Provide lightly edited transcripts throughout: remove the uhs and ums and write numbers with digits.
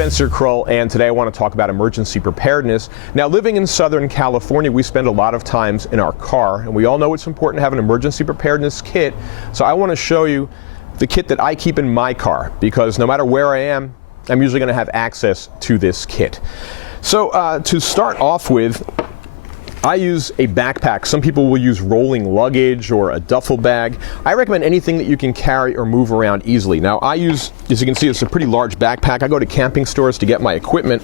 Spencer Krull, and today I want to talk about emergency preparedness. Now, living in Southern California, we spend a lot of times in our car, and we all know it's important to have an emergency preparedness kit. So I want to show you the kit that I keep in my car, because no matter where I am, I'm usually going to have access to this kit. So to start off with, I use a backpack. Some people will use rolling luggage or a duffel bag. I recommend anything that you can carry or move around easily. Now I use, as you can see, it's a pretty large backpack. I go to camping stores to get my equipment,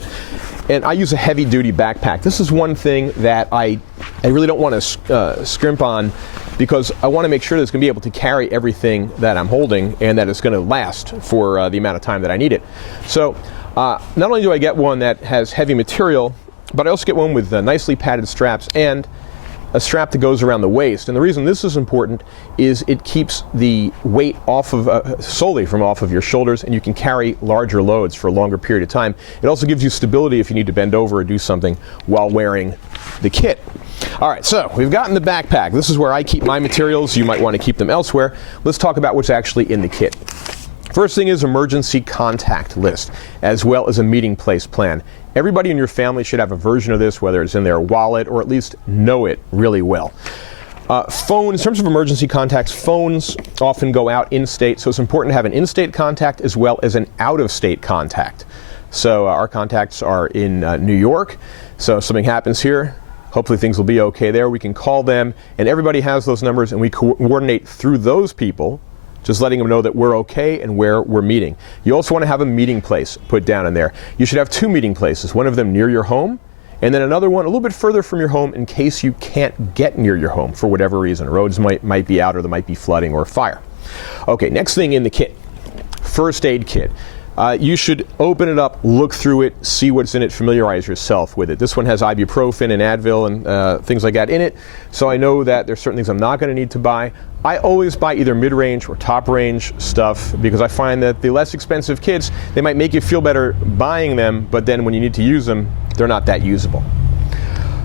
and I use a heavy duty backpack. This is one thing that I really don't want to scrimp on, because I want to make sure that it's going to be able to carry everything that I'm holding and that it's going to last for the amount of time that I need it. So not only do I get one that has heavy material, but I also get one with nicely padded straps and a strap that goes around the waist. And the reason this is important is it keeps the weight off of solely from off of your shoulders, and you can carry larger loads for a longer period of time. It also gives you stability if you need to bend over or do something while wearing the kit. All right, so we've gotten the backpack. This is where I keep my materials. You might want to keep them elsewhere. Let's talk about what's actually in the kit. First thing is emergency contact list, as well as a meeting place plan. Everybody in your family should have a version of this, whether it's in their wallet or at least know it really well. Phone, in terms of emergency contacts, phones often go out in-state, so it's important to have an in-state contact as well as an out-of-state contact. So our contacts are in New York, so if something happens here, hopefully things will be okay there. We can call them, and everybody has those numbers, and we coordinate through those people, just letting them know that we're okay and where we're meeting. You also want to have a meeting place put down in there. You should have two meeting places, one of them near your home, and then another one a little bit further from your home in case you can't get near your home for whatever reason. Roads might be out, or there might be flooding or fire. Okay, next thing in the kit, first aid kit. You should open it up, look through it, see what's in it, familiarize yourself with it. This one has ibuprofen and Advil and things like that in it, so I know that there's certain things I'm not going to need to buy. I always buy either mid-range or top-range stuff, because I find that the less expensive kits, they might make you feel better buying them, but then when you need to use them, they're not that usable.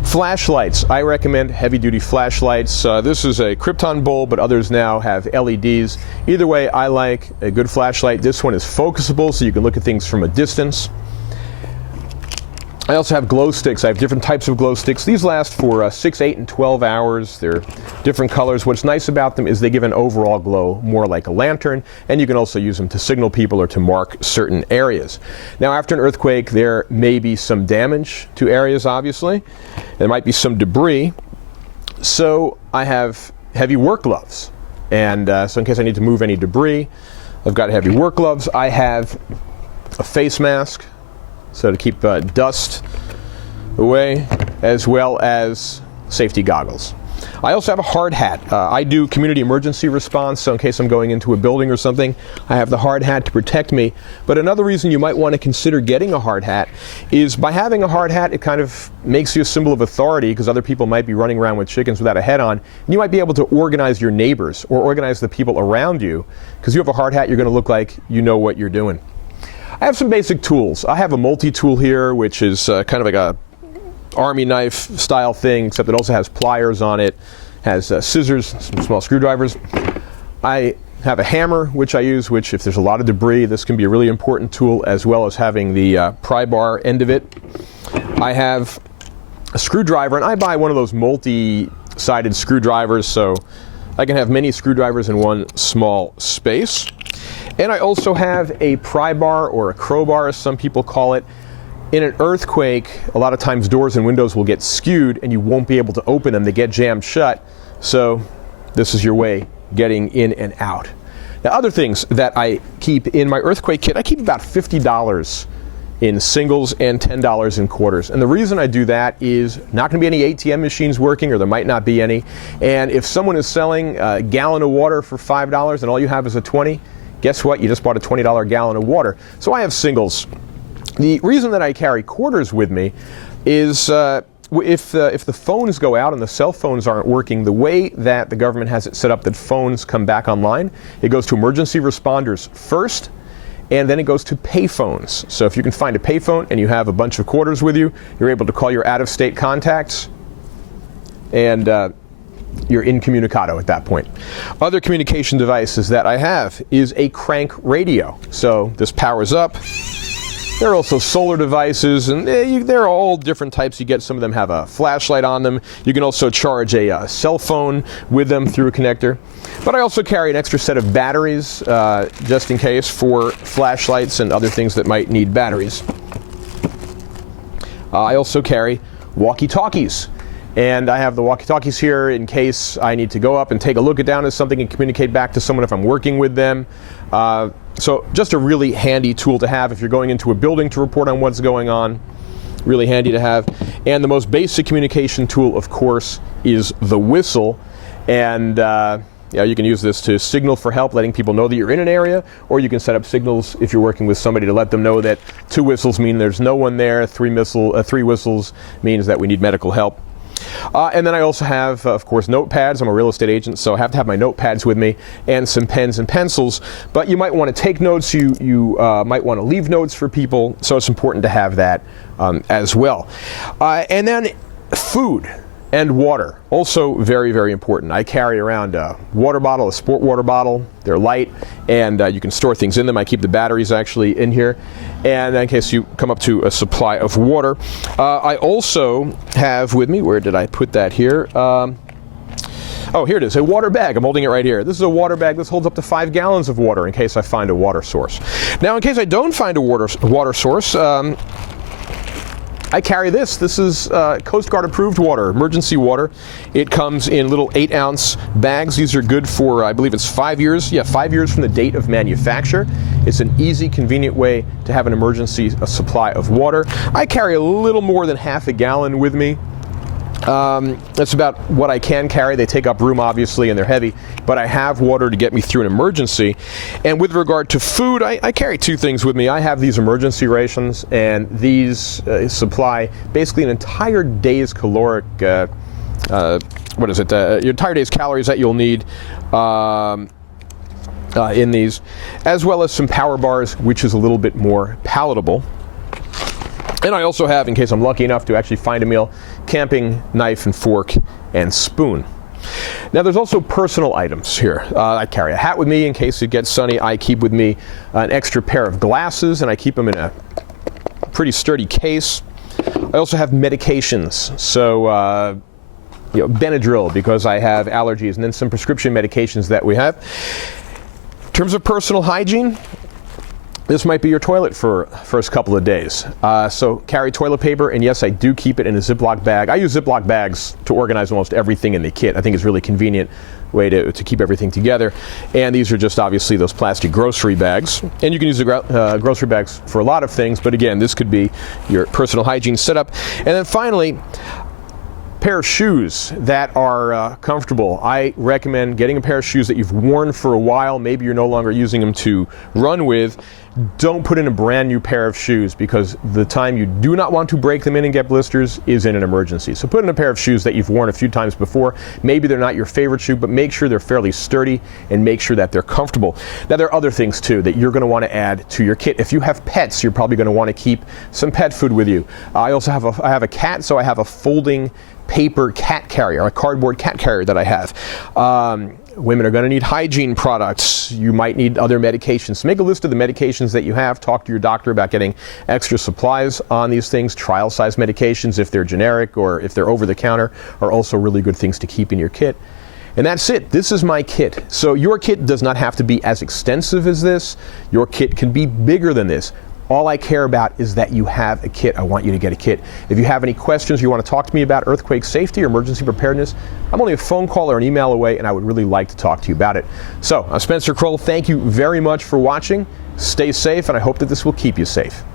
Flashlights. I recommend heavy-duty flashlights. This is a Krypton bulb, but others now have LEDs. Either way, I like a good flashlight. This one is focusable, so you can look at things from a distance. I also have glow sticks. I have different types of glow sticks. These last for 6, 8, and 12 hours. They're different colors. What's nice about them is they give an overall glow, more like a lantern, and you can also use them to signal people or to mark certain areas. Now, after an earthquake, there may be some damage to areas, obviously. There might be some debris. So I have heavy work gloves. And so in case I need to move any debris, I've got heavy work gloves. I have a face mask, so to keep dust away, as well as safety goggles. I also have a hard hat. I do community emergency response, so in case I'm going into a building or something, I have the hard hat to protect me. But another reason you might want to consider getting a hard hat is by having a hard hat, it kind of makes you a symbol of authority, because other people might be running around with chickens without a head on. And you might be able to organize your neighbors or organize the people around you, because you have a hard hat, you're going to look like you know what you're doing. I have some basic tools. I have a multi-tool here, which is kind of like a army knife style thing, except it also has pliers on it, has scissors, some small screwdrivers. I have a hammer, which I use, which if there's a lot of debris, this can be a really important tool, as well as having the pry bar end of it. I have a screwdriver, and I buy one of those multi-sided screwdrivers, so I can have many screwdrivers in one small space. And I also have a pry bar, or a crowbar as some people call it. In an earthquake, a lot of times doors and windows will get skewed and you won't be able to open them. They get jammed shut. So this is your way getting in and out. Now, other things that I keep in my earthquake kit, I keep about $50 in singles and $10 in quarters. And the reason I do that is not going to be any ATM machines working, or there might not be any. And if someone is selling a gallon of water for $5 and all you have is a 20, guess what? You just bought a $20 gallon of water. So I have singles. The reason that I carry quarters with me is if the phones go out and the cell phones aren't working, the way that the government has it set up that phones come back online, it goes to emergency responders first, and then it goes to payphones. So if you can find a payphone and you have a bunch of quarters with you, you're able to call your out-of-state contacts, and you're incommunicado at that point. Other communication devices that I have is a crank radio. So this powers up, There are also solar devices, and there are all different types. You get some of them have a flashlight on them. You can also charge a cell phone with them through a connector. But I also carry an extra set of batteries just in case for flashlights and other things that might need batteries. I also carry walkie-talkies. And I have the walkie-talkies here in case I need to go up and take a look at down at something and communicate back to someone if I'm working with them. So just a really handy tool to have if you're going into a building to report on what's going on. Really handy to have. And the most basic communication tool, of course, is the whistle. And you can use this to signal for help, letting people know that you're in an area, or you can set up signals if you're working with somebody to let them know that 2 whistles mean there's no one there, 3 whistles means that we need medical help. And then I also have, of course, notepads. I'm a real estate agent, so I have to have my notepads with me and some pens and pencils. But you might want to take notes. You might want to leave notes for people, so it's important to have that as well. And then food and water, also very, very important. I carry around a water bottle, a sport water bottle. They're light, and you can store things in them. I keep the batteries actually in here, and in case you come up to a supply of water. I also have with me, where did I put that here? Oh, here it is, a water bag. I'm holding it right here. This is a water bag. This holds up to 5 gallons of water in case I find a water source. Now, in case I don't find a water source, I carry this. This is Coast Guard approved water, emergency water. It comes in little 8-ounce bags. These are good for, I believe it's 5 years. Yeah, 5 years from the date of manufacture. It's an easy, convenient way to have an emergency supply of water. I carry a little more than half a gallon with me. That's about what I can carry. They take up room, obviously, and they're heavy, but I have water to get me through an emergency. And with regard to food, I carry 2 things with me. I have these emergency rations, and these supply basically an entire day's caloric, your entire day's calories that you'll need in these, as well as some power bars, which is a little bit more palatable. And I also have, in case I'm lucky enough to actually find a meal, camping knife and fork and spoon. Now there's also personal items here. I carry a hat with me in case it gets sunny. I keep with me an extra pair of glasses, and I keep them in a pretty sturdy case. I also have medications. So Benadryl because I have allergies, and then some prescription medications that we have. In terms of personal hygiene, this might be your toilet for first couple of days. So carry toilet paper, and yes, I do keep it in a Ziploc bag. I use Ziploc bags to organize almost everything in the kit. I think it's a really convenient way to keep everything together. And these are just obviously those plastic grocery bags. And you can use the grocery bags for a lot of things, but again, this could be your personal hygiene setup. And then finally, pair of shoes that are comfortable. I recommend getting a pair of shoes that you've worn for a while. Maybe you're no longer using them to run with. Don't put in a brand new pair of shoes, because the time you do not want to break them in and get blisters is in an emergency. So put in a pair of shoes that you've worn a few times before. Maybe they're not your favorite shoe, but make sure they're fairly sturdy and make sure that they're comfortable. Now there are other things too that you're going to want to add to your kit. If you have pets, you're probably going to want to keep some pet food with you. I also have a cat, so I have a folding paper cat carrier, a cardboard cat carrier that I have. Women are going to need hygiene products. You might need other medications. So make a list of the medications that you have. Talk to your doctor about getting extra supplies on these things. Trial size medications, if they're generic or if they're over the counter, are also really good things to keep in your kit. And that's it. This is my kit. So your kit does not have to be as extensive as this. Your kit can be bigger than this. All I care about is that you have a kit. I want you to get a kit. If you have any questions, you want to talk to me about earthquake safety or emergency preparedness, I'm only a phone call or an email away, and I would really like to talk to you about it. So, I'm Spencer Krull. Thank you very much for watching. Stay safe, and I hope that this will keep you safe.